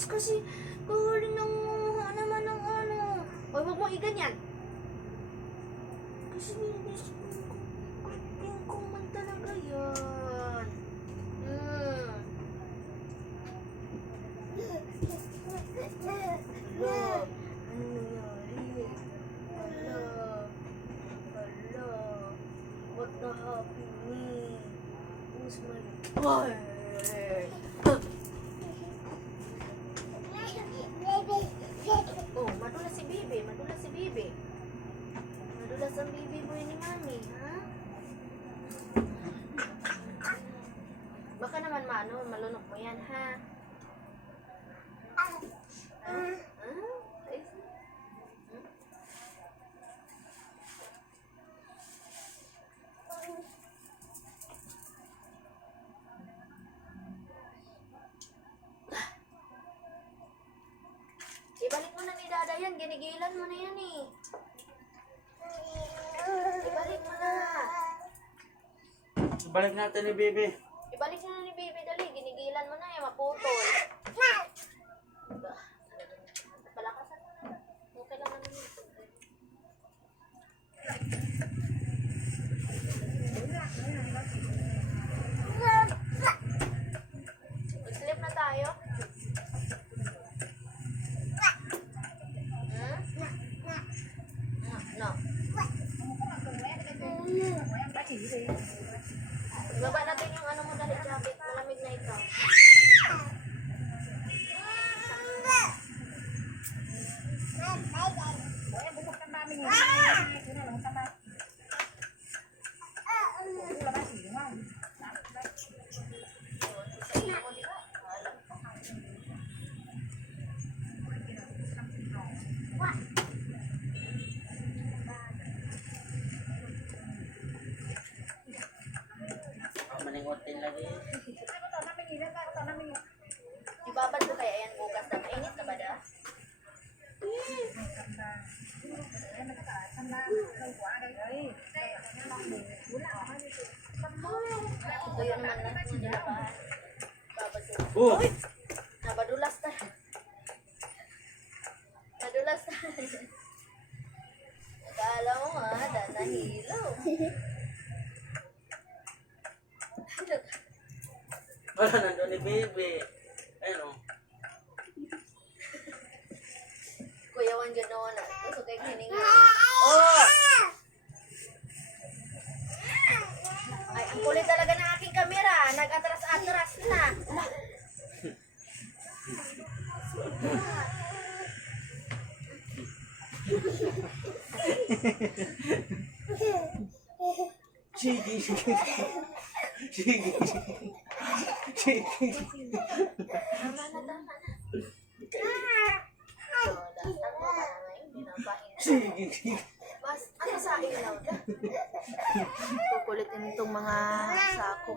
oras kasi galing nanguha naman ng ano. Oy, wag mo iganyan. Kasi nilis ko man talaga yan. Hala, ano nangyari? Hala, what the happening? Who's my boy? Oh, madulas si Bibi, madulas si Bibi. Madulas ang Bibi boy ni Mami, ha? Baka naman malunok mo yan, ha? Ibalik mo na ni Dada yan, ginigilan mo na yan eh. Ibalik mo na. Balik natin ni Bibi. Ibalik mo na ni Bibi, dali. Ginigilan mo na eh, maputol. Palakasan mo na. Okay lang naman yun. Mag-sleep na tayo. No. Ibaba natin yung ano mo dali, jacket. Malamig na ito. Maningotin lagi. Ibabad ko kaya yan bukas na. Mainit na ba da? Ito yun naman na. Sinabahan. Babad ko. Oh! Nabadulas na. Nadulas na. Akala mo nga, nanahilaw. Wala nandun ni Bibi. Ayun o. Kuya Juan gano'n na. Gusto kayo hininga. Oh! Ay, ang kulit talaga ng aking kamera. Nag-atras-atras na. Sige, sige. Sige. Sige. Tama na, tama na. So, datang mo ba na ngayon? Binabahin na. Sige. Mas, ano sa ilaw na? Kukulitin itong mga sako.